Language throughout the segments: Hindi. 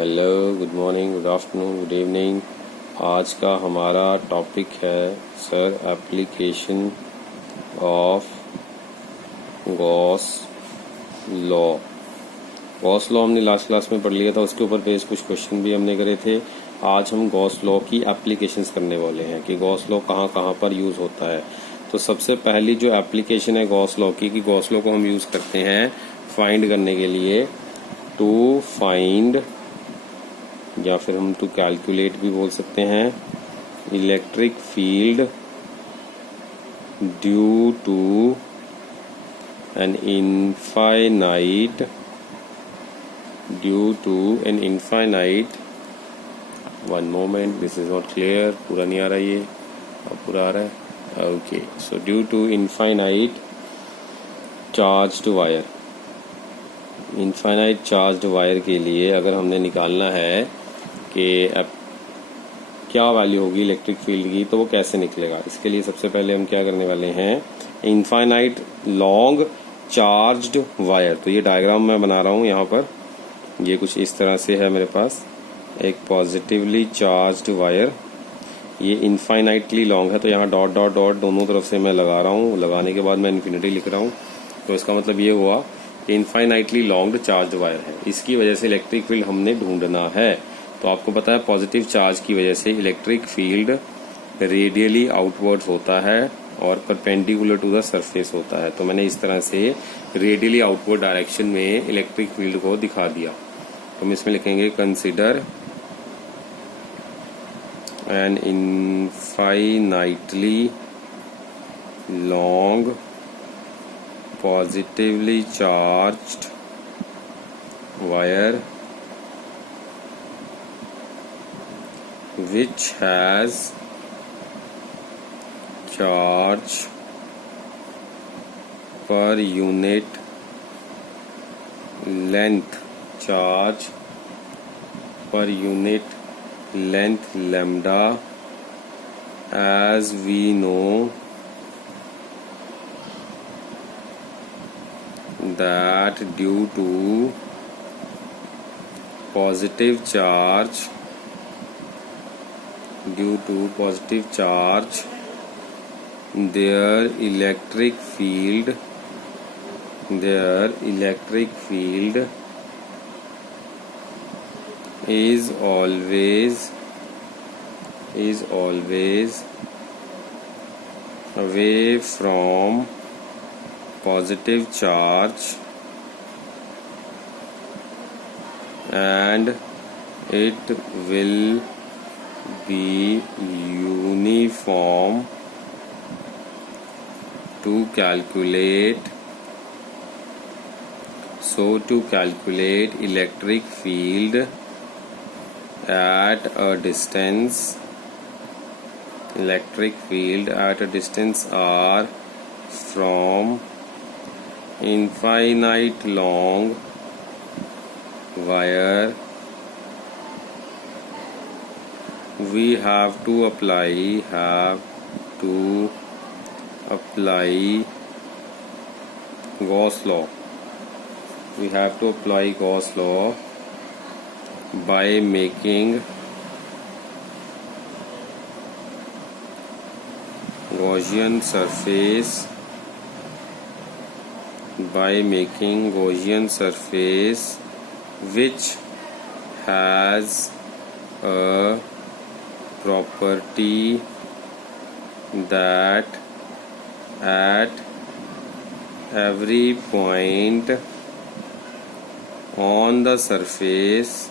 Hello, good morning, good afternoon, good evening. आज का हमारा टॉपिक है sir application of Gauss law. Gauss law हमने लास्ट क्लास में पढ़ लिया था, उसके ऊपर बेस कुछ क्वेश्चन भी हमने करे थे। आज हम गॉस लॉ की एप्लीकेशंस करने वाले हैं कि गॉस लॉ कहाँ कहाँ पर यूज़ होता है। तो सबसे पहली जो एप्लीकेशन है गॉस लॉ की, कि गॉस लॉ को हम यूज़ करते हैं फाइंड करने के लिए, टू फाइंड, या फिर हम टू कैलकुलेट भी बोल सकते हैं, electric field due to an infinite one moment, this is not clear, पूरा नहीं आ रहा ये, अब पूरा आ रहा है। Okay, so due to infinite charged wire. Infinite charged wire के लिए अगर हमने निकालना है कि अब क्या वैल्यू होगी इलेक्ट्रिक फील्ड की, तो वो कैसे निकलेगा, इसके लिए सबसे पहले हम क्या करने वाले हैं, इनफाइनाइट लॉन्ग चार्ज्ड वायर। तो ये डायग्राम मैं बना रहा हूँ यहाँ पर, ये कुछ इस तरह से है मेरे पास, एक पॉजिटिवली चार्ज्ड वायर, ये इनफाइनाइटली लॉन्ग है, तो यहाँ डॉट डॉट डॉट दोनों तरफ से मैं लगा रहा हूँ, लगाने के बाद मैं इन्फिनिटी लिख रहा हूँ। तो इसका मतलब ये हुआ कि इनफाइनाइटली लॉन्ग चार्ज्ड वायर है, इसकी वजह से इलेक्ट्रिक फील्ड हमने ढूंढना है। तो आपको पता है पॉजिटिव चार्ज की वजह से इलेक्ट्रिक फील्ड रेडियली आउटवर्ड्स होता है और परपेंडिकुलर टू द सरफेस होता है। तो मैंने इस तरह से रेडियली आउटवर्ड डायरेक्शन में इलेक्ट्रिक फील्ड को दिखा दिया। तो हम इसमें लिखेंगे consider N infinitely long positively charged wire which has charge per unit length, charge per unit length lambda, as we know that due to positive charge their electric field is always away from positive charge, and it will be uniform to calculate. So to calculate electric field at a distance, are from infinite long wire, we have to apply Gauss law. We have to apply Gauss law by making Gaussian surface which has a property that at every point on the surface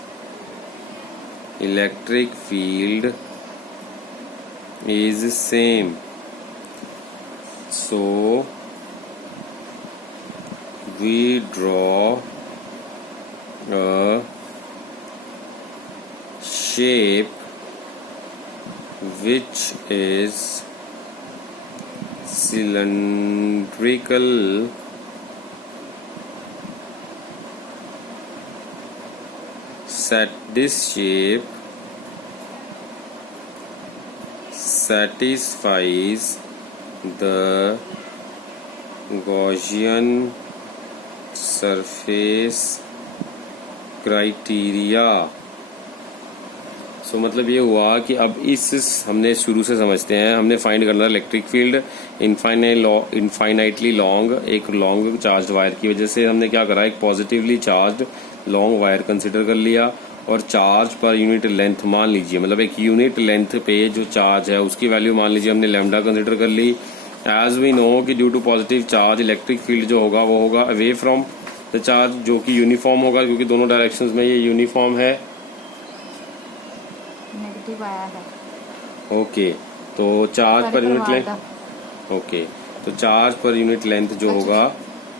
electric field is same. So we draw a shape which is cylindrical this shape satisfies the Gaussian surface criteria. सो मतलब ये हुआ कि अब इस हमने शुरू से समझते हैं, हमने फाइंड करना है इलेक्ट्रिक फील्ड इनफाइनाइटली लॉन्ग, एक लॉन्ग चार्ज वायर की वजह से हमने क्या करा, एक positively charge long wire consider कर लिया और चार्ज पर यूनिट लेंथ मान लीजिए, मतलब एक यूनिट लेंथ पे जो चार्ज है उसकी वैल्यू मान लीजिए हमने लैम्डा कंसिडर कर ली। एज वी नो कि due to positive charge electric field जो होगा वो होगा अवे फ्रॉम द चार्ज, जो कि यूनिफॉर्म होगा क्योंकि दोनों डायरेक्शंस में ये यूनिफॉर्म है। नेगेटिव आया है। ओके, तो चार्ज पर यूनिट लेंथ, ओके, तो चार्ज पर यूनिट लेंथ जो होगा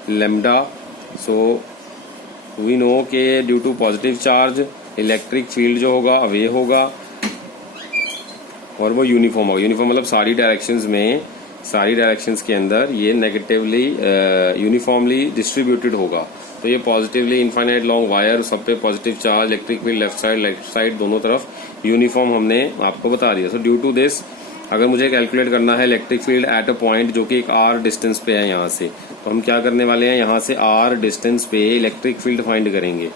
लैम्डा। सो वी नो के due to positive charge electric field जो होगा अवे होगा और वो यूनिफॉर्म होगा। यूनिफॉर्म मतलब सारी डायरेक्शंस में, सारी डायरेक्शंस के अंदर ये नेगेटिवली यूनिफॉर्मली डिस्ट्रीब्यूटेड होगा। तो ये पॉजिटिवली इनफाइनाइट लॉन्ग वायर, सब पे positive charge, electric field left side दोनों तरफ यूनिफॉर्म हमने आपको बता दिया। सो ड्यू टू दिस अगर मुझे कैलकुलेट करना है electric field at a point जो कि एक आर डिस्टेंस पे है यहाँ से, तो हम क्या करने वाले हैं, यहाँ से आर डिस्टेंस पे इलेक्ट्रिक फील्ड फाइंड करेंगे।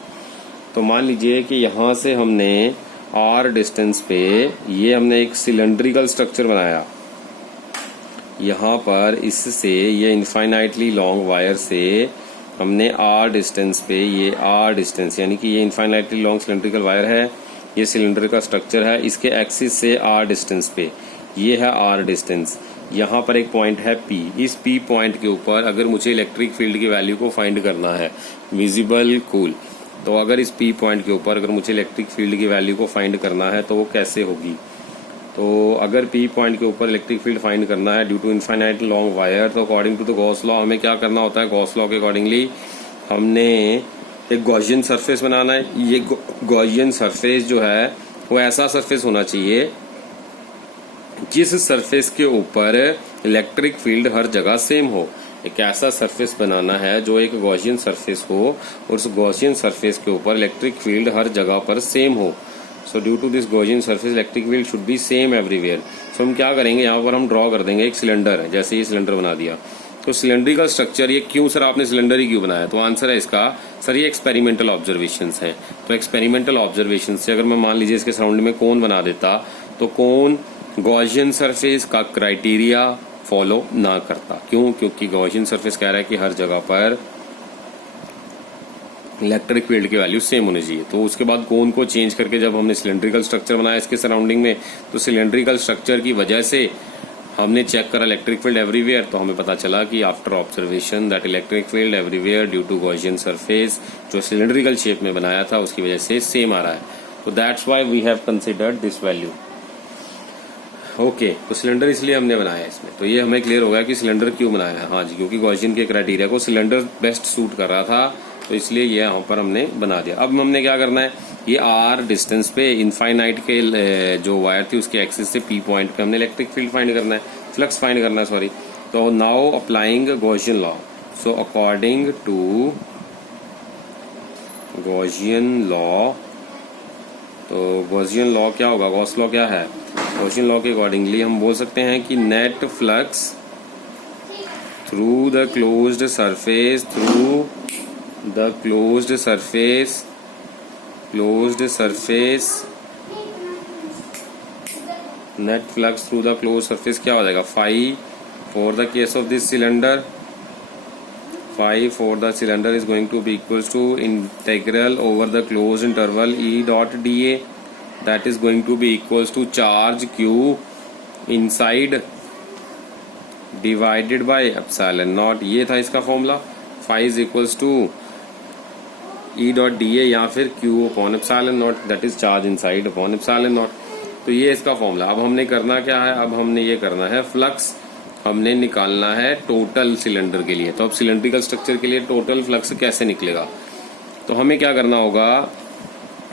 तो मान लीजिए कि यहाँ से हमने आर डिस्टेंस पे ये हमने एक सिलेंड्रिकल स्ट्रक्चर बनाया, यहाँ पर इससे ये इनफाइनाइटली लॉन्ग वायर से हमने आर डिस्टेंस पे, ये आर डिस्टेंस यानी कि ये इनफाइनाइटली लॉन्ग सिलेंड्रिकल वायर है, ये सिलेंडर का स्ट्रक्चर है, इसके एक्सिस से आर डिस्टेंस पे ये है आर डिस्टेंस। यहाँ पर एक पॉइंट है पी, इस पी पॉइंट के ऊपर अगर मुझे इलेक्ट्रिक फील्ड की वैल्यू को फाइंड करना है विजिबल कूल, तो अगर इस पी पॉइंट के ऊपर अगर मुझे इलेक्ट्रिक फील्ड की वैल्यू को फाइंड करना है तो वो कैसे होगी। तो अगर पी पॉइंट के ऊपर इलेक्ट्रिक फील्ड फाइंड करना है due to infinite long wire, तो according to the Gauss law हमें क्या करना होता है, गॉस लॉ के अकॉर्डिंगली हमने एक गॉसियन सरफेस बनाना है। ये गॉसियन सरफेस जो है वो ऐसा सरफेस होना चाहिए जिस सरफेस के ऊपर इलेक्ट्रिक फील्ड हर जगह सेम हो। एक ऐसा सरफेस बनाना है जो एक गॉसियन सरफेस हो और उस गॉसियन सरफेस के ऊपर इलेक्ट्रिक फील्ड हर जगह पर सेम हो। So due to this Gaussian surface electric field should be same everywhere. So हम क्या करेंगे, यहाँ पर हम ड्रॉ कर देंगे एक सिलेंडर, जैसे ये सिलेंडर बना दिया। तो सिलेंड्रिकल स्ट्रक्चर, ये क्यों सर आपने सिलेंडर ही क्यों बनाया, तो आंसर है इसका सर ये एक्सपेरिमेंटल ऑब्जर्वेशंस हैं। तो एक्सपेरिमेंटल ऑब्जर्वेशन से अगर मैं मान लीजिए इसके सराउंडिंग में कोन बना देता तो कोन गॉसियन सरफेस का क्राइटेरिया फॉलो ना करता। क्यों, क्योंकि गॉसियन सरफेस कह रहा है कि हर जगह पर इलेक्ट्रिक फील्ड की वैल्यू सेम होनी चाहिए। तो उसके बाद कोन को चेंज करके जब हमने सिलेंड्रिकल स्ट्रक्चर बनाया इसके सराउंडिंग में, तो सिलेंड्रिकल स्ट्रक्चर की वजह से हमने चेक करा इलेक्ट्रिक फील्ड एवरीवेयर, तो हमें पता चला कि after observation that electric field everywhere due to Gaussian surface जो सिलेंड्रिकल शेप में बनाया था उसकी वजह से सेम आ रहा है। तो that's why we have considered this value. Okay, तो सिलेंडर इसलिए हमने बनाया इसमें, तो ये हमें क्लियर हो गया कि सिलेंडर क्यों बनाया है। हाँ जी, क्योंकि गॉसियन के क्राइटेरिया को सिलेंडर बेस्ट सूट कर रहा था, तो इसलिए ये यहाँ पर हमने बना दिया। अब हमने क्या करना है, ये आर डिस्टेंस पे इनफाइनाइट के जो वायर थी उसके एक्सिस से पी पॉइंट पे हमने इलेक्ट्रिक फील्ड फाइंड करना है, फ्लक्स फाइंड करना है, सॉरी। तो now applying Gaussian law, so according to Gaussian law, तो गॉसियन लॉ क्या होगा, गॉस लॉ क्या है, गॉसियन लॉ के अकॉर्डिंगली हम बोल सकते हैं कि net flux through the closed surface, through the closed surface net flux through the closed surface क्या हो जाएगा, phi for the case of this cylinder, phi for the cylinder is going to be equals to integral over the closed interval E dot dA, that is going to be equals to charge Q inside divided by epsilon naught। ये था इसका formula, phi is equals to E dot dA या फिर Q upon epsilon naught, that is charge inside upon epsilon naught। तो ये इसका फॉर्मूला। अब हमने करना क्या है, अब हमने ये करना है फ्लक्स हमने निकालना है टोटल सिलेंडर के लिए। तो अब सिलेंड्रिकल स्ट्रक्चर के लिए टोटल फ्लक्स कैसे निकलेगा, तो हमें क्या करना होगा,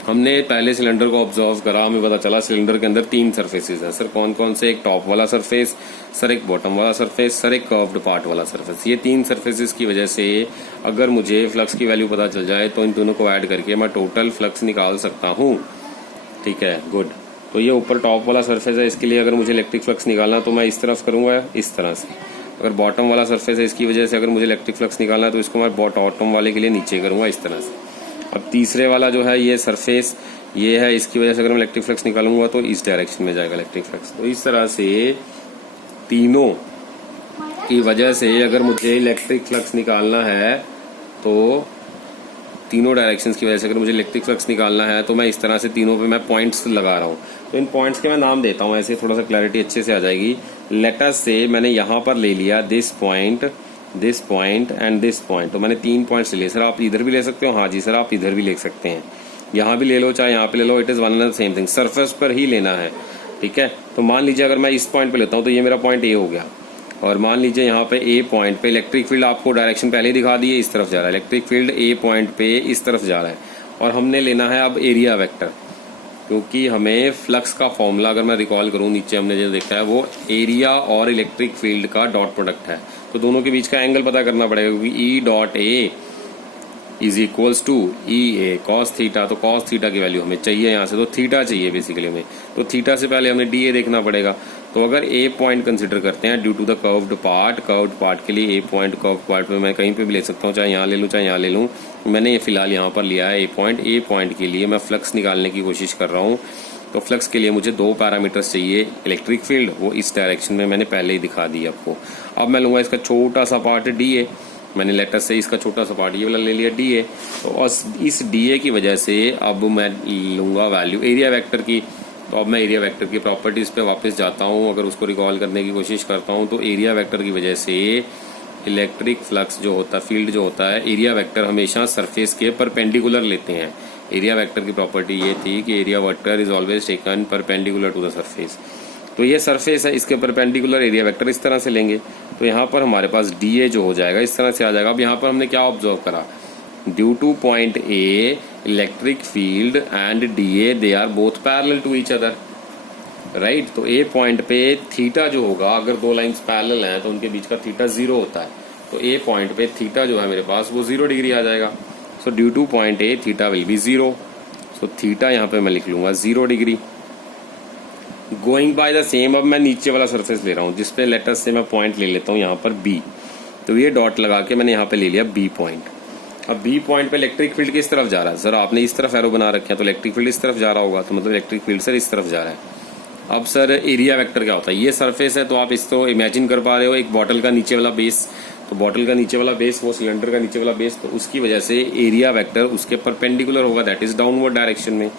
हमने पहले सिलेंडर को ऑब्जर्व करा, हमें पता चला सिलेंडर के अंदर 3 सरफेसेस हैं। सर कौन कौन से, एक टॉप वाला सरफेस, सर एक बॉटम वाला सरफेस, सर एक कर्व्ड पार्ट वाला सरफेस। ये 3 सरफेसेस की वजह से अगर मुझे फ्लक्स की वैल्यू पता चल जाए तो इन दोनों को ऐड करके मैं टोटल फ्लक्स निकाल सकता हूँ। ठीक है, गुड। तो ये ऊपर टॉप वाला सरफेस है, इसके लिए अगर मुझे इलेक्ट्रिक फ्लक्स निकालना तो मैं इस तरफ करूंगा, इस तरह से। अगर बॉटम वाला सरफेस है, इसकी वजह से अगर मुझे इलेक्ट्रिक फ्लक्स निकालना है तो इसको मैं बॉटम वाले के लिए नीचे करूंगा, इस तरह से। अब तीसरे वाला जो है ये सरफेस, ये है, इसकी वजह से अगर मैं इलेक्ट्रिक फ्लक्स निकालूंगा तो इस डायरेक्शन में जाएगा इलेक्ट्रिक फ्लक्स। तो इस तरह से तीनों की वजह से अगर मुझे इलेक्ट्रिक फ्लक्स निकालना है तो तीनों डायरेक्शंस की वजह से अगर मुझे इलेक्ट्रिक फ्लक्स निकालना है तो मैं इस तरह से तीनों पे मैं पॉइंट्स लगा रहा हूँ। तो इन पॉइंट्स के मैं नाम देता हूँ, ऐसे थोड़ा सा क्लैरिटी अच्छे से आ जाएगी। लेटस से मैंने यहाँ पर ले लिया this point and this point. तो मैंने 3 पॉइंट्स लिए। सर आप इधर भी ले सकते हो? हाँ जी सर, आप इधर भी ले सकते हैं, यहाँ भी ले लो चाहे यहाँ पे ले लो, it is one and same thing, surface पर ही लेना है। ठीक है, तो मान लीजिए अगर मैं इस पॉइंट पे लेता हूँ तो ये मेरा पॉइंट ए हो गया, और मान लीजिए यहाँ पे ए पॉइंट पे इलेक्ट्रिक फील्ड आपको डायरेक्शन पहले ही दिखा दी है, इस तरफ जा रहा है इलेक्ट्रिक फील्ड, ए पॉइंट पे इस तरफ जा रहा है। और हमने लेना है अब एरिया वेक्टर, क्योंकि हमें फ्लक्स का फॉर्मूला अगर मैं रिकॉल करूँ नीचे हमने जो देखा है वो एरिया और इलेक्ट्रिक फील्ड का डॉट प्रोडक्ट है। तो दोनों के बीच का एंगल पता करना पड़ेगा, क्योंकि E dot A is equals to E A cos theta. तो कॉस थीटा की वैल्यू हमें चाहिए यहाँ से, तो थीटा चाहिए बेसिकली हमें। तो थीटा से पहले हमें डी ए देखना पड़ेगा। तो अगर ए पॉइंट कंसिडर करते हैं due to the curved part के लिए, ए पॉइंट कर्व्ड पार्ट पे मैं कहीं पे भी ले सकता हूँ, चाहे यहाँ ले लूँ चाहे यहाँ ले लूँ। मैंने ये फिलहाल यहाँ पर लिया है ए पॉइंट के लिए मैं फ्लक्स निकालने की कोशिश कर रहा हूँ। तो फ्लक्स के लिए मुझे 2 पैरामीटर्स चाहिए, इलेक्ट्रिक फील्ड, वो इस डायरेक्शन में मैंने पहले ही दिखा दी आपको। अब मैं लूंगा इसका छोटा सा पार्ट डी ए, मैंने लेटर से इसका छोटा सा पार्ट ये वाला ले लिया डी ए। तो इस डी ए की वजह से अब मैं लूंगा वैल्यू एरिया वेक्टर की। तो अब मैं एरिया वेक्टर की प्रॉपर्टीज पे वापस जाता हूँ, अगर उसको रिकॉल करने की कोशिश करता हूँ तो एरिया वेक्टर की वजह से इलेक्ट्रिक फ्लक्स जो होता है, फील्ड जो होता है, एरिया वेक्टर हमेशा सरफेस के परपेंडिकुलर लेते हैं। एरिया वेक्टर की प्रॉपर्टी ये थी कि area vector is always taken perpendicular to the surface. तो ये सरफेस है, इसके परपेंडिकुलर एरिया वेक्टर इस तरह से लेंगे। तो यहाँ पर हमारे पास डी ए जो हो जाएगा इस तरह से आ जाएगा। अब यहाँ पर हमने क्या ऑब्जर्व करा, due to point A electric field and D A they are both parallel to each other, right. तो ए पॉइंट पे थीटा जो होगा, अगर 2 लाइंस पैरेलल हैं तो उनके बीच का थीटा 0 होता है। तो ए पॉइंट पे थीटा जो है मेरे पास वो 0 डिग्री आ जाएगा। सो due to point A theta will be 0। So theta यहाँ पे मैं लिख लूंगा 0 degree. Going by the same, अब मैं नीचे वाला सरफेस ले रहा हूँ जिसपे लेटर से मैं पॉइंट ले लेता हूँ यहाँ पर बी। तो ये डॉट लगा के मैंने यहाँ पे ले लिया बी पॉइंट। अब बी पॉइंट पे इलेक्ट्रिक फील्ड किस तरफ जा रहा है? सर आपने इस तरफ एरो बना रखा है तो इलेक्ट्रिक फील्ड इस तरफ जा रहा होगा, तो मतलब इलेक्ट्रिक फील्ड सर इस तरफ जा रहा है। अब सर एरिया वेक्टर क्या होता है? ये सरफेस है तो आप इसको इमेजिन कर पा रहे हो एक बॉटल का नीचे वाला बेस। तो बॉटल का नीचे वाला बेस वो सिलेंडर का नीचे वाला बेस, तो उसकी वजह से एरिया वेक्टर उसके परपेंडिकुलर होगा, दैट इज डाउनवर्ड डायरेक्शन में।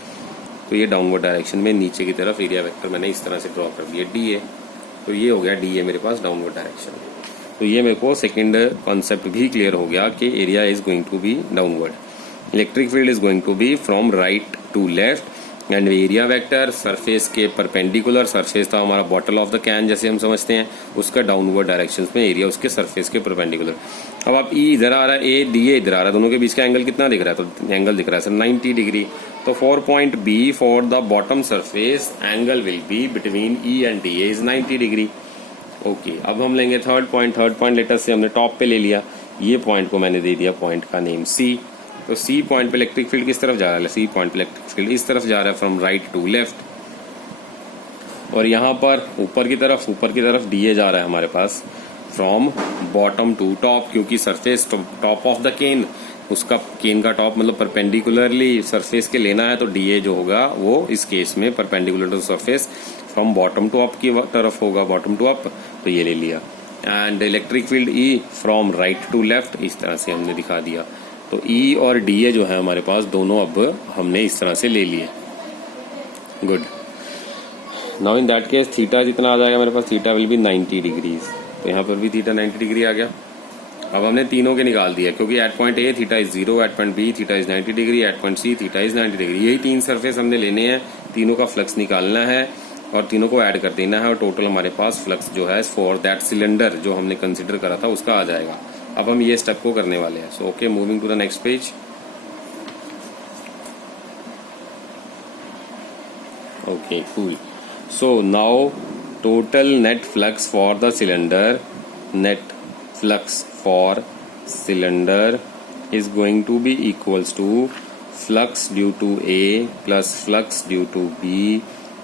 तो ये डाउनवर्ड डायरेक्शन में नीचे की तरफ एरिया वेक्टर मैंने इस तरह से ड्रॉ कर दिया डी ए। तो ये हो गया डी ए मेरे पास डाउनवर्ड डायरेक्शन में। तो ये मेरे को सेकंड कॉन्सेप्ट भी क्लियर हो गया कि area is going to be downward, electric field is going to be from right to left, and area vector surface के परपेंडिकुलर, सरफेस था हमारा बॉटल ऑफ द कैन जैसे हम समझते हैं, उसका डाउनवर्ड डायरेक्शन में एरिया उसके सरफेस के परपेंडिकुलर। अब आप ई इधर आ रहा है, ए डी ए इधर आ रहा है, दोनों के बीच का एंगल कितना दिख रहा है? तो एंगल दिख रहा है सर 90 डिग्री। तो for point B for the bottom surface angle will be between E and D A is 90 degree. Okay, अब हम लेंगे थर्ड पॉइंट लेटर से हमने टॉप पे ले लिया, ये पॉइंट को मैंने दे दिया पॉइंट का नेम सी। तो सी पॉइंट पे इलेक्ट्रिक फील्ड किस तरफ जा रहा है? सी पॉइंट पे इलेक्ट्रिक फील्ड इस तरफ जा रहा है फ्रॉम राइट टू लेफ्ट। और यहाँ पर ऊपर की तरफ डीए जा रहा है हमारे पास फ्रॉम बॉटम टू टॉप, क्योंकि सरफेस टॉप ऑफ द केन, उसका केन का टॉप मतलब परपेंडिकुलरली सरफेस के लेना है। तो डीए जो होगा वो इस केस में perpendicular to surface from bottom to up की तरफ होगा, बॉटम टू अप। तो ये ले लिया। And electric field E from right to left, इस तरह से हमने दिखा दिया। तो ई और डी ए जो है हमारे पास दोनों अब हमने इस तरह से ले लिए। Good. Now in that case theta जितना आ जाएगा मेरे पास, थीटा विल बी 90 डिग्रीज। तो यहाँ पर भी थीटा 90 डिग्री आ गया। अब हमने तीनों के निकाल दिया, क्योंकि at point A theta is 0, at point B theta is 90 degree, at point C theta is 90 degree. यही 3 सरफेस हमने लेने हैं, तीनों का फ्लक्स निकालना है और तीनों को ऐड कर देना है, और टोटल हमारे पास फ्लक्स जो है फॉर दैट सिलेंडर जो हमने कंसिडर करा था उसका आ जाएगा। अब हम ये स्टेप को करने वाले हैं। So okay, moving to the next page. Okay cool. So now total net flux for the cylinder, net flux for cylinder is going to be equals to flux due to A plus flux due to B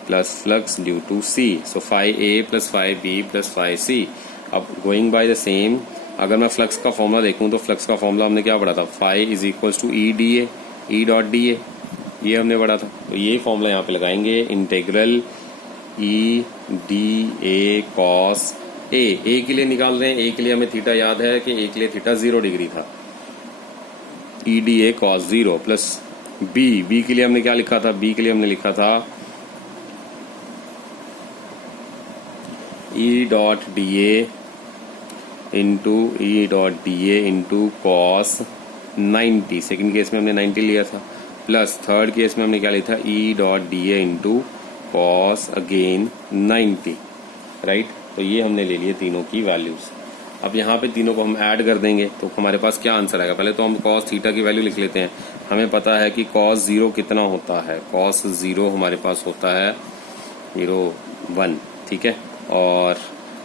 plus flux due to C. So phi A plus phi B plus phi C. अब going by the same, अगर मैं फ्लक्स का फॉर्मूला देखूं तो फ्लक्स का फॉर्मूला हमने क्या पढ़ा था? Phi is equals to E D A, E dot D A. ये हमने पढ़ा था। तो ये फॉर्मूला यहाँ पे लगाएंगे, integral E D A cos A के लिए निकाल रहे हैं। ए के लिए हमें थीटा याद है कि ए के लिए थीटा 0 डिग्री था, E D A cos 0 plus B के लिए हमने क्या लिखा था, बी के लिए हमने लिखा था ई dot D A into cos 90। Second case में हमने 90 लिया था, प्लस थर्ड केस में हमने क्या लिया था, ई dot D A into cos again 90, right. तो ये हमने ले लिए तीनों की वैल्यूज। अब यहाँ पे तीनों को हम ऐड कर देंगे तो हमारे पास क्या आंसर आएगा। पहले तो हम कॉस थीटा की वैल्यू लिख लेते हैं। हमें पता है कि कॉस 0 कितना होता है, कॉस 0 हमारे पास होता है 0 1, ठीक है। और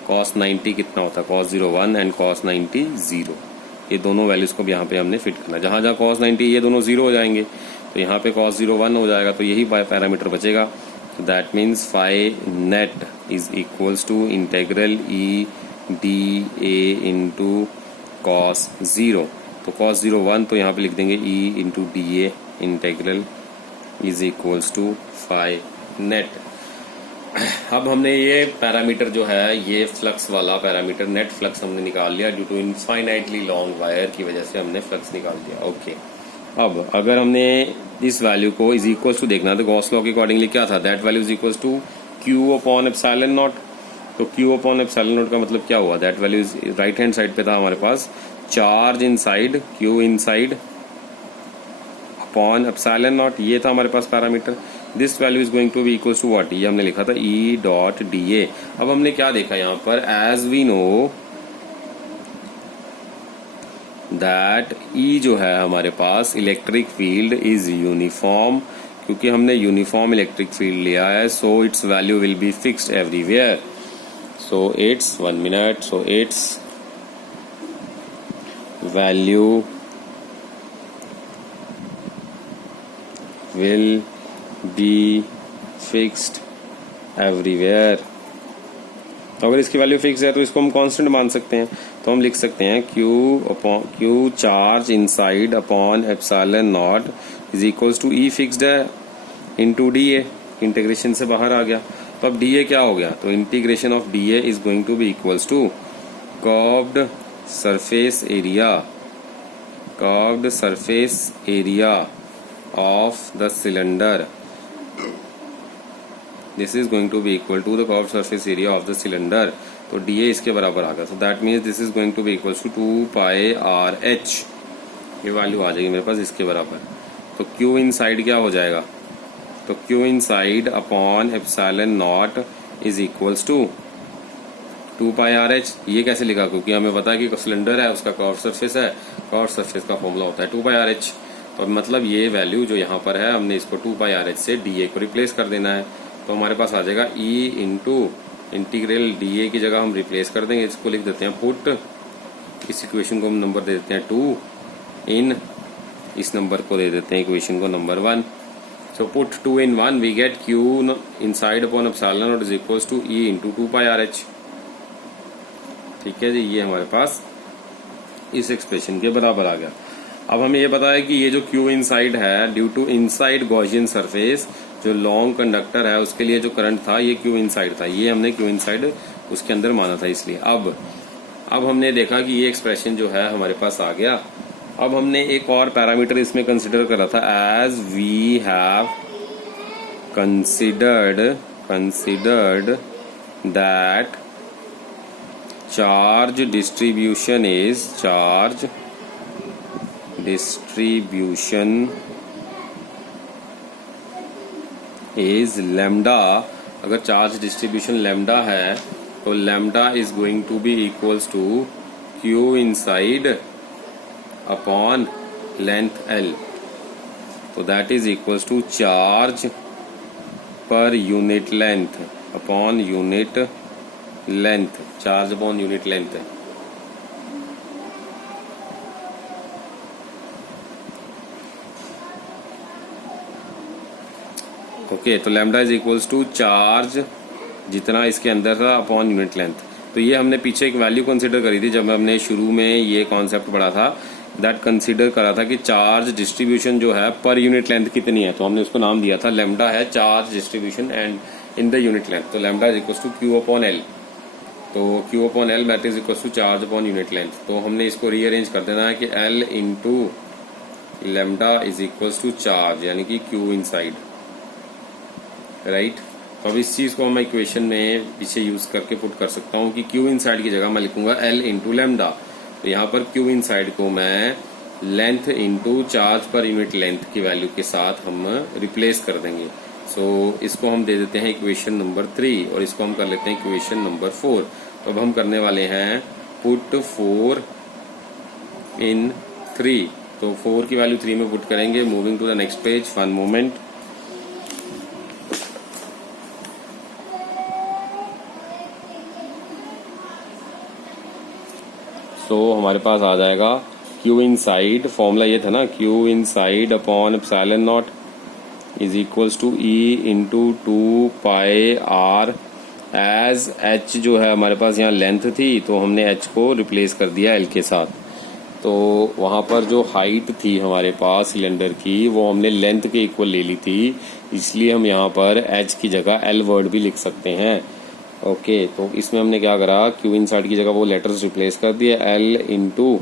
कॉस 90 कितना होता है, कॉस 0 1 एंड कॉस 90 0। ये दोनों वैल्यूज को भी यहाँ पे हमने फिट करना। जहाँ जहाँ कॉस 90 ये दोनों 0 हो जाएंगे तो यहाँ पे कॉस 0 1 हो जाएगा, तो यही पैरामीटर बचेगा। That means phi net is equals to integral E D A into cos 0। तो कॉस 0 1 तो यहाँ पे लिख देंगे E into D A integral is equals to phi net. अब हमने ये पैरामीटर जो है, ये फ्लक्स वाला पैरामीटर नेट फ्लक्स हमने निकाल लिया। Due to infinitely long wire की वजह से हमने फ्लक्स निकाल दिया। ओके, अब अगर हमने इस वैल्यू को इज इक्वल्स टू देखना तो गॉस लॉ के अकॉर्डिंगली क्या था, that value is equals to Q upon epsilon not. तो क्यू अपॉन एप्सिलॉन नॉट का मतलब क्या हुआ, that value is right hand side पे था हमारे पास charge inside, Q inside upon epsilon naught, ये था हमारे पास parameter. This value is going to be equals to what, ये हमने लिखा था ई डॉट डी ए। अब हमने क्या देखा यहाँ पर, एज वी नो दैट ई जो है हमारे पास इलेक्ट्रिक फील्ड इज यूनिफॉर्म, क्योंकि हमने यूनिफॉर्म इलेक्ट्रिक फील्ड लिया है, so it's value will be fixed everywhere. So it's 1 minute, so it's value will be fixed everywhere. तो अगर इसकी वैल्यू फिक्स है तो इसको हम कांस्टेंट मान सकते हैं। तो हम लिख सकते हैं Q charge inside upon epsilon not is equals to E fixed है इंटू डी ए। इंटीग्रेशन से बाहर आ गया, तो अब डी ए क्या हो गया, तो integration of D A is going to be equals to curved surface area of the cylinder. This is going to be equal to the curved surface area of the cylinder. तो डी ए इसके बराबर आ गया। So that means this is going to be equal to 2 pi R H. ये वैल्यू आ जाएगी मेरे पास इसके बराबर। तो क्यू इन साइड क्या हो जाएगा, तो Q inside upon epsilon not is equals to 2 pi R H. ये कैसे लिखा, क्योंकि हमें पता है कि सिलेंडर है, उसका कर्व्ड सरफेस है, कर्व्ड सरफेस का फॉर्मूला होता है 2 पाई आर एच। तो मतलब ये वैल्यू जो यहाँ पर है, हमने इसको 2 पाई आर एच से डी ए को रिप्लेस कर देना है। तो हमारे पास आ जाएगा E into integral D A की जगह हम रिप्लेस कर देंगे, इसको लिख देते हैं पुट, इस इक्वेशन को हम नंबर दे देते हैं 2 इन, इस नंबर को दे देते हैं इक्वेशन को number 1। So put 2 in 1 we get Q inside upon epsilon not is equals to E into 2 pi R H. ठीक है जी, ये हमारे पास इस एक्सप्रेशन के बराबर आ गया। अब हमें ये पता है कि ये जो क्यू इनसाइड है, due to inside Gaussian surface, जो लॉन्ग कंडक्टर है उसके लिए जो करंट था ये क्यू इनसाइड था, ये हमने क्यू इनसाइड उसके अंदर माना था। इसलिए अब हमने देखा कि ये एक्सप्रेशन जो है हमारे पास आ गया। अब हमने एक और पैरामीटर इसमें कंसिडर करा था, as we have considered that charge distribution is lambda. अगर चार्ज डिस्ट्रीब्यूशन लैम्डा है तो lambda is going to be equals to Q inside upon length L. तो that is equals to charge पर unit length upon unit length, charge upon unit length है। ओके, तो lambda is equals to charge जितना इसके अंदर था अपॉन यूनिट लेंथ। तो ये हमने पीछे एक वैल्यू कंसिडर करी थी जब हमने शुरू में ये कॉन्सेप्ट पढ़ा था दैट कंसीडर करा था कि चार्ज डिस्ट्रीब्यूशन जो है पर यूनिट लेंथ कितनी है, तो हमने उसको नाम दिया था लैम्डा है charge distribution and in the unit length, तो lambda is equal to Q upon L, तो Q upon L that is equal to charge upon unit length. तो हमने इसको रीअरेंज कर देना है कि L into lambda is equal to charge यानी कि क्यू इनसाइड, राइट। तो अब इस चीज को मैं इक्वेशन में पीछे यूज करके पुट कर सकता हूँ कि क्यू इनसाइड की जगह मैं लिखूंगा एल इंटू लैम्डा, तो यहाँ पर क्यू इनसाइड को मैं लेंथ इंटू चार्ज पर यूनिट लेंथ की वैल्यू के साथ हम रिप्लेस कर देंगे। सो इसको हम दे देते हैं इक्वेशन नंबर 3 और इसको हम कर लेते हैं इक्वेशन नंबर 4। तो अब हम करने वाले हैं पुट 4 इन 3, तो 4 की वैल्यू 3 में पुट करेंगे। Moving to the next page, 1 moment. तो हमारे पास आ जाएगा क्यू इनसाइड, फॉर्मूला ये था ना, Q inside upon epsilon not is equals to E into 2 pi R, as H जो है हमारे पास यहाँ लेंथ थी तो हमने एच को रिप्लेस कर दिया एल के साथ। तो वहाँ पर जो हाइट थी हमारे पास सिलेंडर की वो हमने लेंथ के इक्वल ले ली थी, इसलिए हम यहाँ पर एच की जगह एल वर्ड भी लिख सकते हैं। ओके, तो इसमें हमने क्या करा, क्यू इनसाइड की जगह वो लेटर्स रिप्लेस कर दिया, L into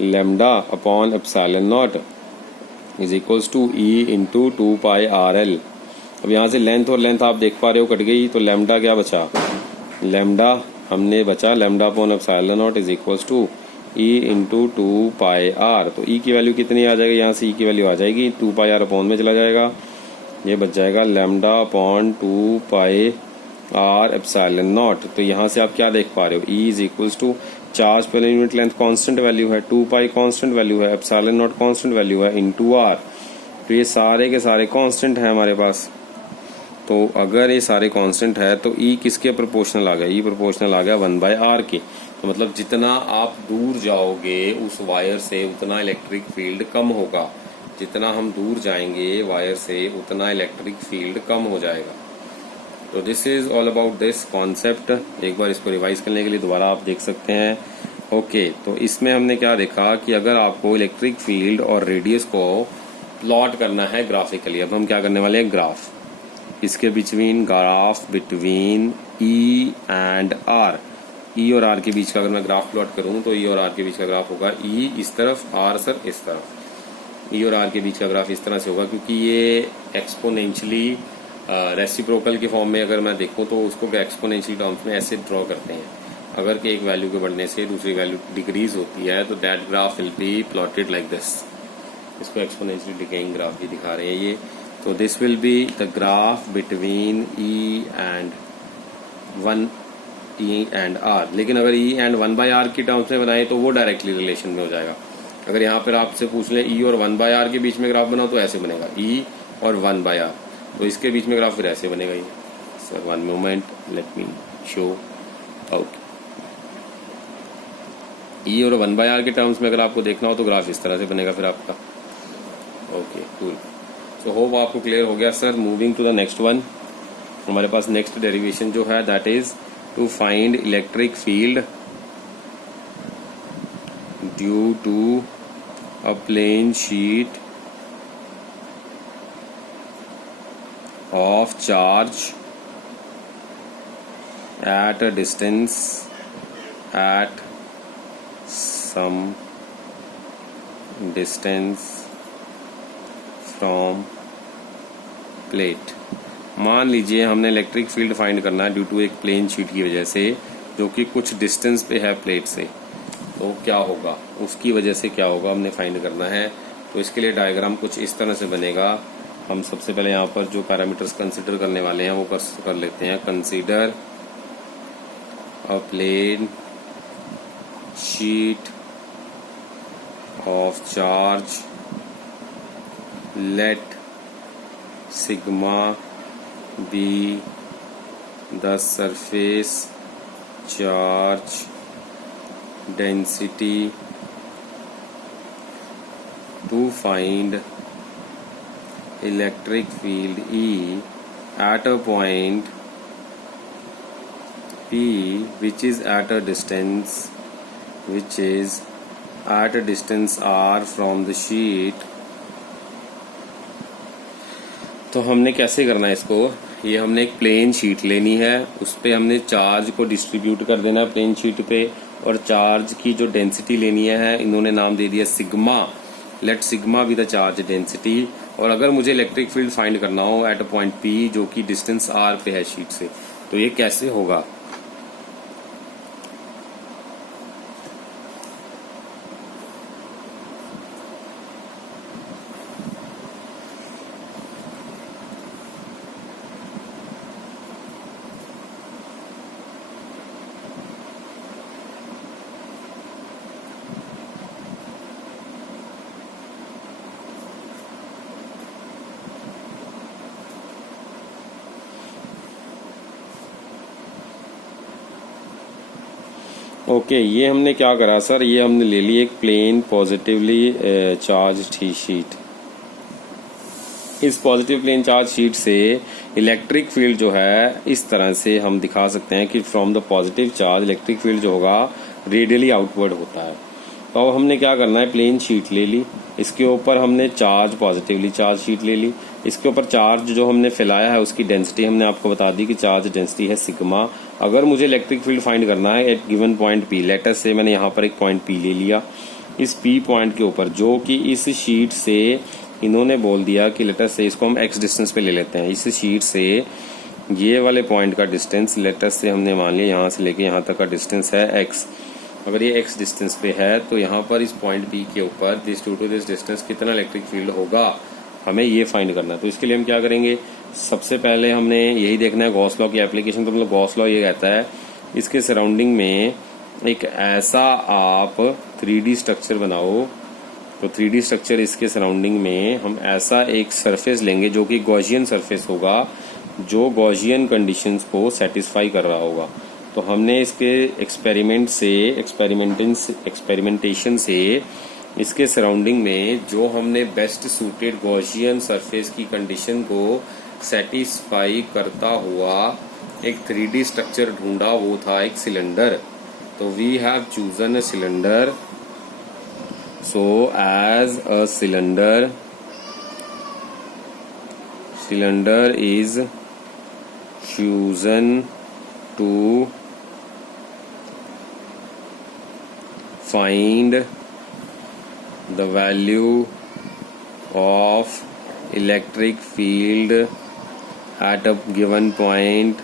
lambda upon epsilon not is equals to E into 2 pi R L. अब यहाँ से लेंथ और लेंथ आप देख पा रहे हो कट गई, तो लैम्डा क्या बचा, लैम्डा हमने बचा lambda upon epsilon not is equals to E into 2 pi R. तो ई की वैल्यू कितनी आ जाएगी, यहाँ से ई की वैल्यू आ जाएगी 2 पाई आर अपॉन में चला जाएगा, ये बच जाएगा lambda upon 2 pi R epsilon not. तो यहाँ से आप क्या देख पा रहे हो, E is equals to charge पर यूनिट लेंथ कांस्टेंट वैल्यू है, 2 पाई कांस्टेंट वैल्यू है, एप्सिलॉन नॉट कांस्टेंट वैल्यू है, इनटू आर। तो ये सारे के सारे कांस्टेंट है हमारे पास। तो अगर ये सारे कांस्टेंट है तो ई किसके प्रोपोर्शनल आ गया, ई प्रोपोर्शनल आ गया 1 बाय आर के। तो मतलब जितना आप दूर जाओगे उस वायर से उतना इलेक्ट्रिक फील्ड कम होगा, जितना हम दूर जाएंगे वायर से उतना इलेक्ट्रिक फील्ड कम हो जाएगा। तो this is all about this concept. एक बार इसको रिवाइज करने के लिए दोबारा आप देख सकते हैं। ओके, तो इसमें हमने क्या देखा कि अगर आपको इलेक्ट्रिक फील्ड और रेडियस को प्लॉट करना है ग्राफिकली, अब हम क्या करने वाले हैं, ग्राफ, इसके graph between E and R. E और आर के बीच का अगर मैं ग्राफ प्लॉट करूं तो ई और आर के बीच का ग्राफ होगा ई इस तरफ, आर सर इस तरफ। ई और आर के बीच का ग्राफ इस तरह से होगा क्योंकि ये एक्सपोनेंशियली रेसिप्रोकल के फॉर्म में अगर मैं देखूं तो उसको एक्सपोनेंशियल टर्म्स में ऐसे ड्रॉ करते हैं। अगर कि एक वैल्यू के बढ़ने से दूसरी वैल्यू डिक्रीज होती है तो that graph will be plotted like this. इसको एक्सपोनेंशियली डिकेइंग ग्राफ भी दिखा रहे हैं ये। तो this will be the graph between E and R. लेकिन अगर ई एंड 1 बाय आर की टर्म्स में बनाए तो वो डायरेक्टली रिलेशन में हो जाएगा। अगर यहाँ पर आपसे पूछ ले ई और 1 बाय आर के बीच में ग्राफ बनाओ तो ऐसे बनेगा, ई और 1 बाय आर, तो इसके बीच में ग्राफ फिर ऐसे बनेगा ये। Sir 1 moment, let me show out. E और 1 बाय आर के टर्म्स में अगर आपको देखना हो तो ग्राफ इस तरह से बनेगा फिर आपका। ओके कूल, सो होप आपको क्लियर हो गया sir. Moving to the next one, हमारे पास नेक्स्ट डेरिवेशन जो है that is to find electric field due to a plane sheet of charge at a distance at some distance from plate। मान लीजिए हमने इलेक्ट्रिक फील्ड फाइंड करना है ड्यू टू एक प्लेन शीट की वजह से जो कि कुछ डिस्टेंस पे है प्लेट से, तो क्या होगा, उसकी वजह से क्या होगा हमने फाइंड करना है। तो इसके लिए डायग्राम कुछ इस तरह से बनेगा। हम सबसे पहले यहाँ पर जो पैरामीटर्स कंसीडर करने वाले हैं वो कर लेते हैं। Consider a plane sheet of charge, let sigma be the surface charge density to find electric field E at a point P which is at a distance which is at a distance r from the sheet। तो हमने कैसे करना है इसको, ये हमने एक प्लेन शीट लेनी है, उस पे हमने चार्ज को डिस्ट्रीब्यूट कर देना है प्लेन शीट पे, और चार्ज की जो डेंसिटी लेनी है इन्होंने नाम दे दिया sigma. Let sigma be the charge density. और अगर मुझे इलेक्ट्रिक फील्ड फाइंड करना हो एट अ पॉइंट पी जो कि डिस्टेंस आर पे है शीट से, तो ये कैसे होगा। ओके, ये हमने क्या करा सर, ये हमने ले ली एक प्लेन पॉजिटिवली चार्ज शीट। इस पॉजिटिव प्लेन चार्ज शीट से इलेक्ट्रिक फील्ड जो है इस तरह से हम दिखा सकते हैं कि from the positive charge electric field जो होगा रेडियली आउटवर्ड होता है। तो अब हमने क्या करना है, प्लेन शीट ले ली, इसके ऊपर हमने चार्ज पॉजिटिवली चार्ज शीट ले ली, इसके ऊपर चार्ज जो हमने फैलाया है उसकी डेंसिटी हमने आपको बता दी कि चार्ज डेंसिटी है सिग्मा। अगर मुझे इलेक्ट्रिक फील्ड फाइंड करना है at given point P, letter से मैंने यहाँ पर एक पॉइंट पी ले लिया, इस पी पॉइंट के ऊपर जो कि इस शीट से इन्होंने बोल दिया कि लेटर से इसको हम एक्स डिस्टेंस पे ले लेते हैं, इस शीट से ये वाले पॉइंट का डिस्टेंस लेटर से हमने मान लिया यहाँ से लेके यहाँ तक का डिस्टेंस है एक्स। अगर ये एक्स डिस्टेंस पे है तो यहाँ पर इस पॉइंट पी के ऊपर दिस टू दिस डिस्टेंस कितना इलेक्ट्रिक फील्ड होगा, हमें ये फाइंड करना है। तो इसके लिए हम क्या करेंगे, सबसे पहले हमने यही देखना है गॉस लॉ की एप्लीकेशन। तो मतलब गॉस लॉ ये कहता है इसके सराउंडिंग में एक ऐसा आप 3D स्ट्रक्चर बनाओ, तो 3D स्ट्रक्चर इसके सराउंडिंग में हम ऐसा एक सरफेस लेंगे जो कि गॉसियन सरफेस होगा, जो गॉसियन कंडीशंस को सेटिस्फाई कर रहा होगा। तो हमने इसके एक्सपेरिमेंटेशन से इसके सराउंडिंग में जो हमने बेस्ट सूटेड गॉसियन सरफेस की कंडीशन को सेटिस्फाई करता हुआ एक 3D स्ट्रक्चर ढूंढा, वो था एक सिलेंडर। तो we have chosen a cylinder, so as a cylinder is chosen to find the value of electric field at a given point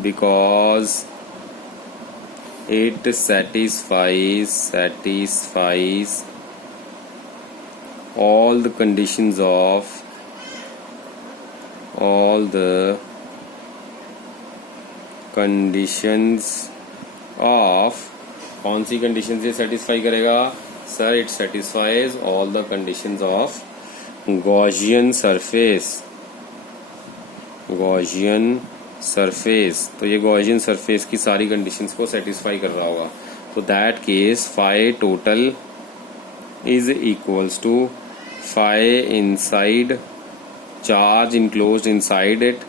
because it satisfies all the conditions of कौन सी कंडीशन से सेटिस्फाई करेगा sir, it satisfies all the conditions of Gaussian surface. तो ये गॉसियन सरफेस की सारी कंडीशंस को सेटिस्फाई कर रहा होगा। तो that case phi total is equals to phi inside charge enclosed inside it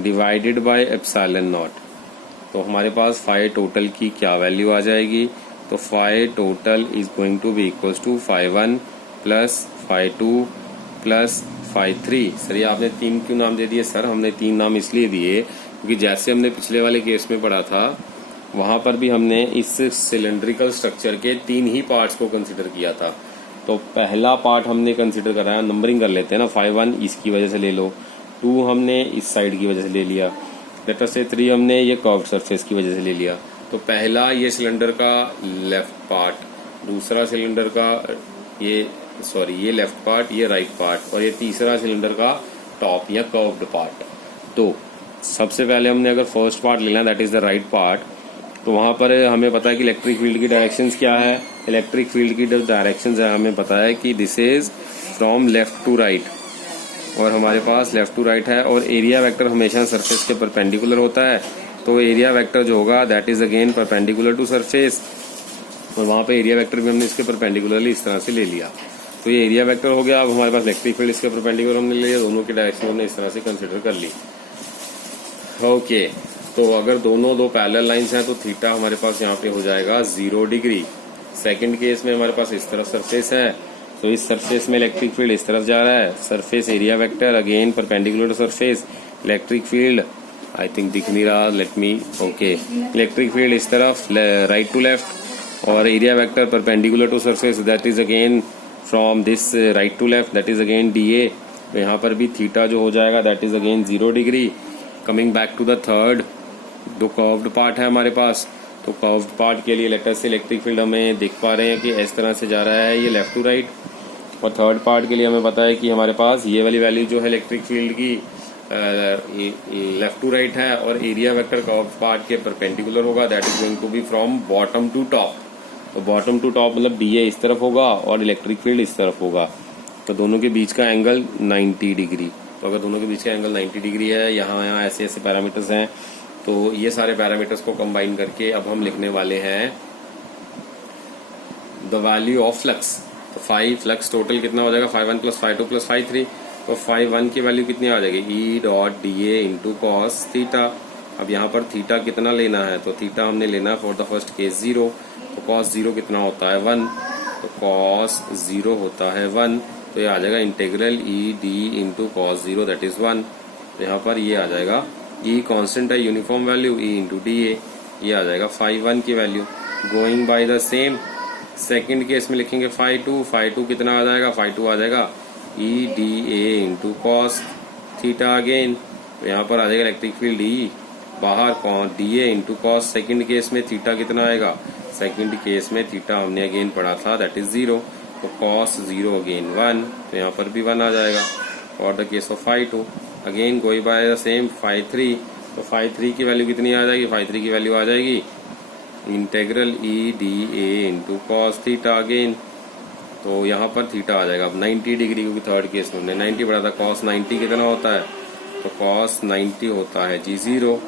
divided by epsilon not. तो हमारे पास फाई टोटल की क्या वैल्यू आ जाएगी, तो phi total is going to be equals to phi 1 plus phi 2 plus phi 3। Sir ये आपने 3 क्यों नाम दे दिए सर, हमने 3 नाम इसलिए दिए क्योंकि जैसे हमने पिछले वाले केस में पढ़ा था वहां पर भी हमने इस सिलेंड्रिकल स्ट्रक्चर के 3 ही पार्ट्स को कंसिडर किया था। तो पहला पार्ट हमने कंसिडर करा है, नंबरिंग कर लेते हैं ना, फाई 1 इसकी वजह से ले लो, 2 हमने इस साइड की वजह से ले लिया, लेटर से 3 हमने ये कर्व्ड सरफेस की वजह से ले लिया। तो पहला ये सिलेंडर का लेफ्ट पार्ट, दूसरा सिलेंडर का ये लेफ्ट पार्ट, ये राइट पार्ट, और ये तीसरा सिलेंडर का टॉप या कर्व्ड पार्ट। तो सबसे पहले हमने अगर फर्स्ट पार्ट लेना that is the right part, तो वहां पर हमें पता है कि इलेक्ट्रिक फील्ड की डायरेक्शंस क्या है। इलेक्ट्रिक फील्ड की जो डायरेक्शंस है हमें पता है कि this is from left to right, और हमारे पास लेफ्ट टू राइट है, और एरिया वेक्टर हमेशा सरफेस के परपेंडिकुलर होता है। तो एरिया वेक्टर जो होगा that is again perpendicular to surface, और वहां पे एरिया वेक्टर भी हमने इसके परपेंडिकुलरली इस तरह से ले लिया। तो ये एरिया वेक्टर हो गया। अब हमारे पास इलेक्ट्रिक फील्ड इसके परपेंडिकुलर हमने ले लिया, दोनों की डायरेक्शन हमने इस तरह से कंसिडर कर ली। ओके, तो तो अगर दोनों दो पैरेलल लाइंस हैं तो थीटा हमारे पास यहाँ पे हो जाएगा 0 डिग्री। सेकंड केस में हमारे पास इस तरफ सरफेस है, तो इस सरफेस में इलेक्ट्रिक फील्ड इस तरफ जा रहा है। Surface area vector again perpendicular to surface, electric field I think दिख नहीं रहा, let me okay, electric field इस तरफ राइट टू लेफ्ट और area vector perpendicular to surface that is again from this right to left that is again DA। तो यहाँ पर भी थीटा जो हो जाएगा that is again 0 degree. Coming back to the third, दो कर्व्ड पार्ट है हमारे पास, तो कर्व्ड पार्ट के लिए लेटर से इलेक्ट्रिक फील्ड हमें देख पा रहे हैं कि इस तरह से जा रहा है ये लेफ्ट टू राइट। और थर्ड पार्ट के लिए हमें पता है कि हमारे पास ये वाली वैल्यू जो है इलेक्ट्रिक फील्ड की लेफ्ट टू राइट है और एरिया वेक्टर कर्व्ड पार्ट के परपेंडिकुलर होगा that is going to be from bottom to top. तो बॉटम टू टॉप मतलब DA इस तरफ होगा और इलेक्ट्रिक फील्ड इस तरफ होगा, तो दोनों के बीच का एंगल 90 डिग्री। तो अगर दोनों के बीच का एंगल 90 डिग्री है, यहाँ ऐसे ऐसे पैरामीटर्स हैं, तो ये सारे पैरामीटर्स को कंबाइन करके अब हम लिखने वाले हैं द वैल्यू ऑफ फ्लक्स। तो फाई फ्लक्स टोटल कितना हो जाएगा, φ1 + φ2 + φ3। तो φ1 की वैल्यू कितनी आ जाएगी, E.dA × cos थीटा। अब यहाँ पर थीटा कितना लेना है, तो थीटा हमने लेना है फॉर द फर्स्ट केस 0। तो cos 0 कितना होता है 1, तो cos 0 होता है 1, तो ये आ जाएगा integral E.d × cos 0 that is 1। तो यहाँ पर ये आ जाएगा, E कांस्टेंट है यूनिफॉर्म वैल्यू, E × dA, ये आ जाएगा φ1 की value. Going by the same second case में लिखेंगे φ2 कितना आ जाएगा, φ2 आ जाएगा E.dA × cos थीटा अगेन। तो यहाँ पर आ जाएगा इलेक्ट्रिक फील्ड E बाहर DA × cos। सेकंड केस में थीटा कितना आएगा, सेकंड केस में थीटा हमने अगेन पढ़ा था दैट इज 0, तो cos 0 अगेन 1, तो यहाँ पर भी 1 आ जाएगा। For the case of φ2 again going by the same φ3, तो φ3 की वैल्यू कितनी आ जाएगी, φ3 की वैल्यू आ जाएगी integral E.dA × cos theta again. तो यहाँ पर थीटा आ जाएगा अब 90 डिग्री, क्योंकि थर्ड केस में हमने 90 पढ़ा था। cos 90 कितना होता है, तो cos 90 होता है G0।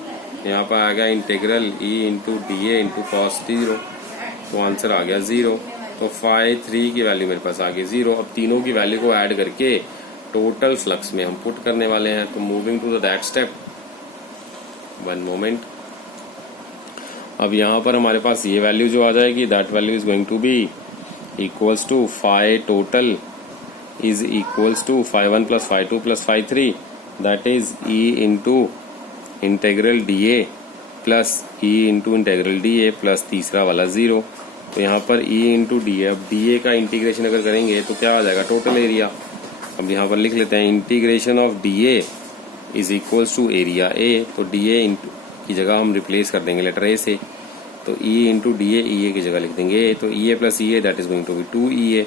यहाँ पर आ गया इंटीग्रल E × dA × cos 0, तो आंसर आ गया 0। तो φ3 की वैल्यू मेरे पास आ गई 0। अब तीनों की वैल्यू को ऐड करके टोटल फ्लक्स में हम पुट करने वाले हैं। तो moving to the that step, one moment. अब यहाँ पर हमारे पास ये वैल्यू जो आ जाएगी that value is going to be equals to phi total is equals to φ1 + φ2 + φ3 that is E × integral DA plus E × integral DA plus तीसरा वाला 0। तो यहाँ पर E × DA, अब DA का इंटीग्रेशन अगर करेंगे तो क्या आ जाएगा, टोटल एरिया। अब यहाँ पर लिख लेते हैं integration of DA is equals to area A। तो DA की जगह हम रिप्लेस कर देंगे लेटर A से, तो E × DA EA की जगह लिख देंगे, तो EA + EA that is going to be 2EA।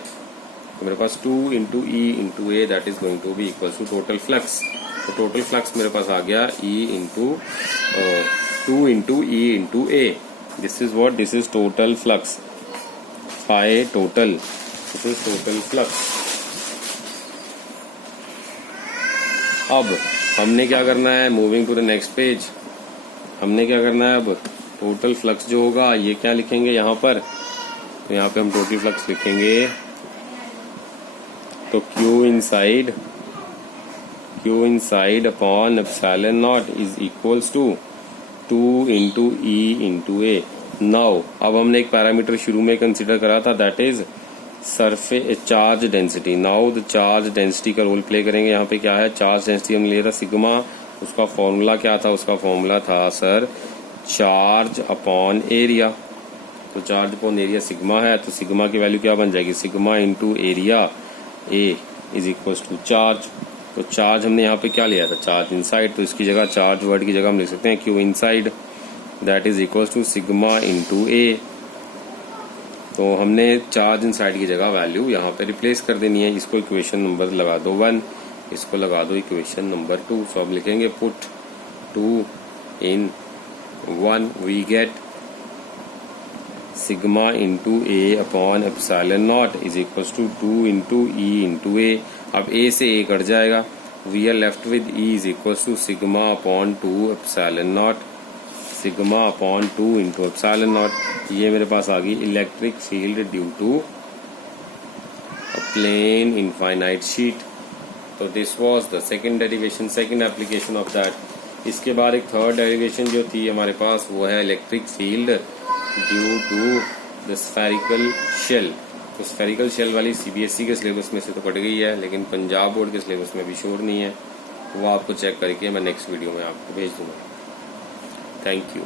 तो मेरे पास 2 × E × A that is going to be equals to total flux. तो टोटल फ्लक्स मेरे पास आ गया E × 2 × E × A। This is what, this is total flux, phi total, this is total flux. अब हमने क्या करना है, moving to the next page, हमने क्या करना है, अब टोटल फ्लक्स जो होगा ये क्या लिखेंगे यहाँ पर, तो यहाँ पे हम टोटल फ्लक्स लिखेंगे, तो Q inside upon epsilon not is equals to 2 × E × A। Now अब हमने एक पैरामीटर शुरू में कंसिडर करा था that is surface charge density. Now the charge density का रोल प्ले करेंगे। यहाँ पे क्या है, चार्ज डेंसिटी हमने लिया था सिग्मा, उसका फॉर्मूला क्या था, उसका फॉर्मूला था सर चार्ज अपॉन एरिया। तो चार्ज अपॉन एरिया सिग्मा है, तो सिग्मा की वैल्यू क्या बन जाएगी, sigma × area A is equals to charge. तो चार्ज हमने यहाँ पे क्या लिया था, चार्ज इनसाइड, तो इसकी जगह चार्ज वर्ड की जगह हम लिख सकते हैं Q inside that is equals to sigma × A। तो हमने चार्ज इनसाइड की जगह वैल्यू यहाँ पे रिप्लेस कर देनी है। इसको इक्वेशन नंबर लगा दो 1, इसको लगा दो इक्वेशन नंबर 2। सो अब लिखेंगे put 2 in 1 we get sigma × A upon epsilon not is equals to 2 × E × A। अब A से A कट जाएगा, we are left with E is equals to sigma upon 2 epsilon naught, sigma upon 2 × epsilon naught. ये मेरे पास आ गई electric field due to a plane infinite sheet. तो this was the second derivation, second application of that इसके बाद एक थर्ड डेरिवेशन जो थी हमारे पास वो है electric field due to the spherical shell. तो स्फेरिकल शेल वाली सीबीएसई के सिलेबस में से तो कट गई है, लेकिन पंजाब बोर्ड के सिलेबस में भी श्योर नहीं है। वो आपको चेक करके मैं नेक्स्ट वीडियो में आपको भेज दूंगा। Thank you.